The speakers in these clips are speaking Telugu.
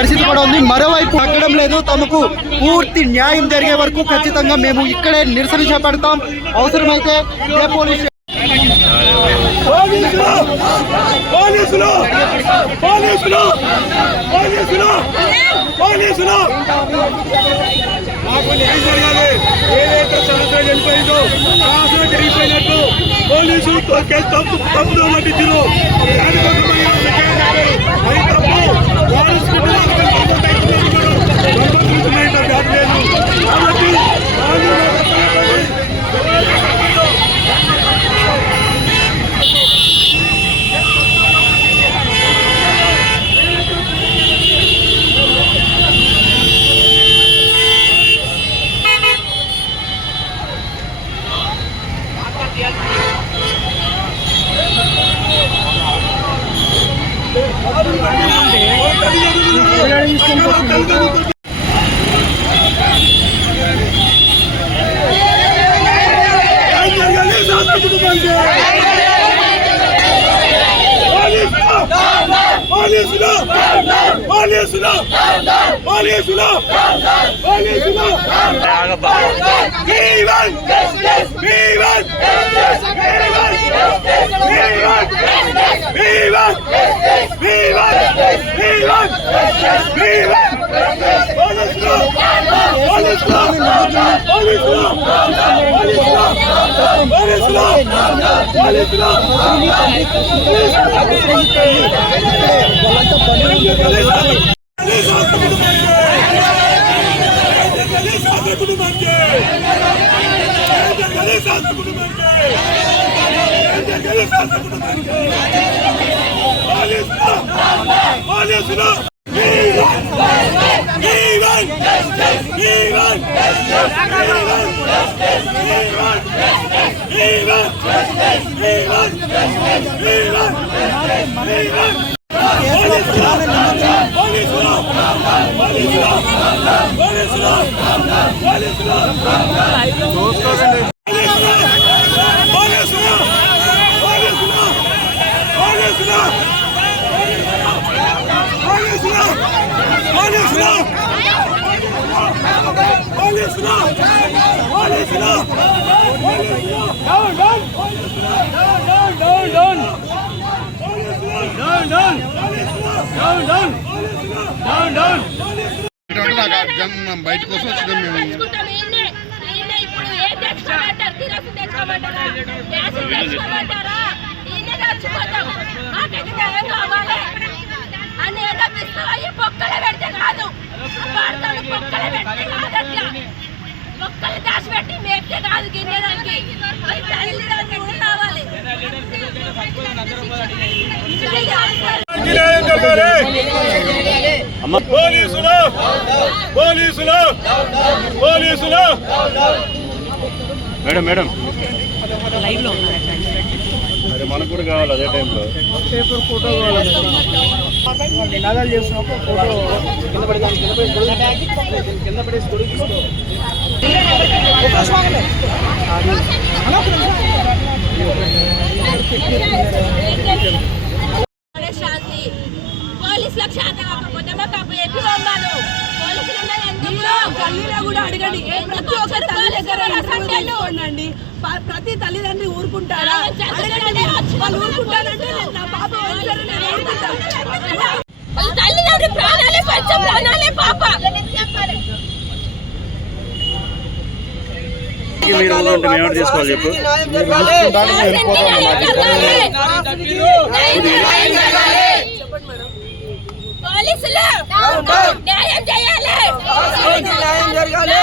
పరిస్థితి కూడా ఉంది. మరోవైపు తగ్గడం లేదు. తమకు పూర్తి న్యాయం జరిగే వరకు ఖచ్చితంగా మేము ఇక్కడే నిరసన చేపడతాం. అవసరమైతే ఏ పోలీసు మాకు న్యాయం జరగాలి. ఏదైతే సంవత్సరం చనిపోయిందో సంవత్సరం జరిగిపోయినట్టు పోలీసులు తప్పుదో పట్టించారు. బయట కోసం వచ్చినాం మేము. దాచిపెట్టి మేస్తే కాదు గిన్నెదానికి తల్లిదండ్రులు కావాలి. మేడం మేడం అరే మనకు కూడా కావాలి. అదే టైంలో పేపర్ ఫోటో కావాలి. నినాదాలు చేస్తున్నప్పుడు ఫోటో కింద పడేసి తొడిగిస్తూ శాంతి పోలీసులకు శాంతి కాకపోతే మాకు అప్పుడు ఎప్పుడు అమ్మాను. పోలీసులు గల్లీలో కూడా అడగండి. ప్రతి ఒక్క తల్లి దగ్గర అండి. ప్రతి తల్లిదండ్రి ఊరుకుంటారా? అడగండి. వాళ్ళు ఊరుకుంటారంటే నా పాప తల్లిదండ్రి ప్రాణాలే పంచ ప్రాణాలే పాప. మేము తీసుకోవాలి చెప్పు. పోలీసులు న్యాయం చేయాలి. న్యాయం జరగాలి.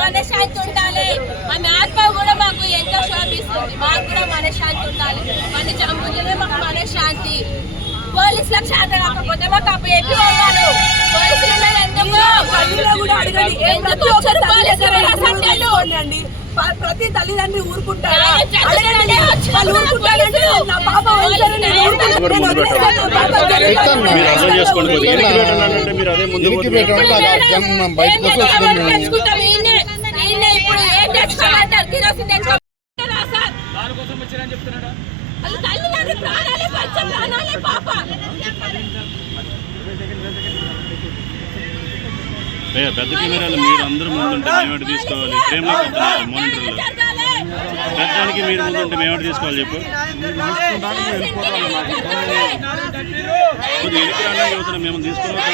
మనశ్శాంతి ఉండాలి. ఆమె ఆత్మ కూడా మాకు ఎంతో శోభిస్తుంది. మాకు కూడా మనశ్శాంతి ఉండాలి. మన చంపుతూనే మాకు మనశ్శాంతి. పోలీసులకు శాంతి కాకపోతే మాకు అప్పుడు ఎప్పుడు అవ్వాలి. పోలీసులు ప్రతి తల్లిదండ్రి ఊరుకుంటారా? వాళ్ళు ఊరుకుంటారంటే నా పాప తల్లిదండ్రి ప్రాణాలే పంచ ప్రాణాలే పాప. పెద్ద కెమెరాలు మీరు అందరూ ముందుంటే మేమేటి తీసుకోవాలి, ఫ్రేమ్లో కొడుతున్నారు మానిటర్లో. పెద్దానికి మీరు ముందుంటే మేమేటి తీసుకోవాలి చెప్పు. కొద్దిగా ఎనికి రాండి యువతను మేము తీసుకున్నాం.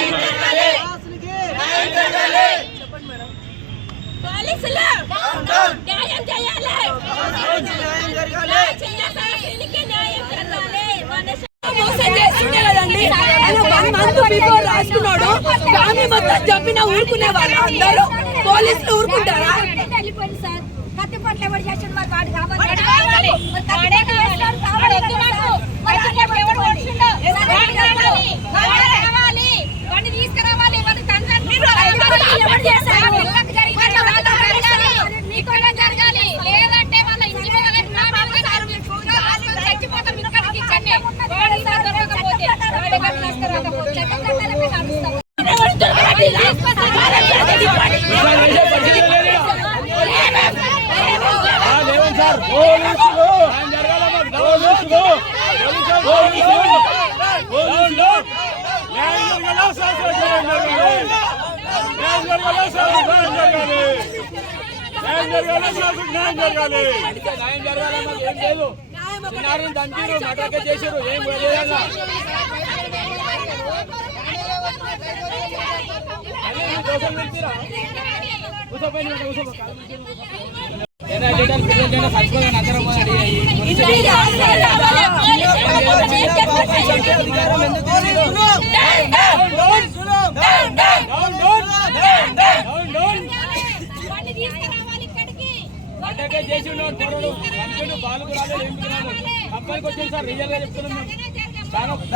మోసం చేస్తుండే కదండి. ఆయన 1 month బిఫోర్ రాసుకున్నాడు. ఫ్యామిలీ మొత్తం చెప్పినా ఊరుకునే వాళ్ళు అందరూ. పోలీసులు ఊరుకుంటారా? చేశారు ఏం చేసి ఉన్నాడు బాలు కంపెనీకి వచ్చింది సార్. రియల్ గా చెప్తున్నాం చేశారు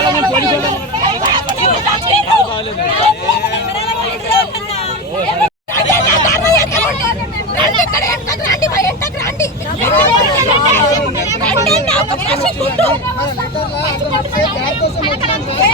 ఏం రండి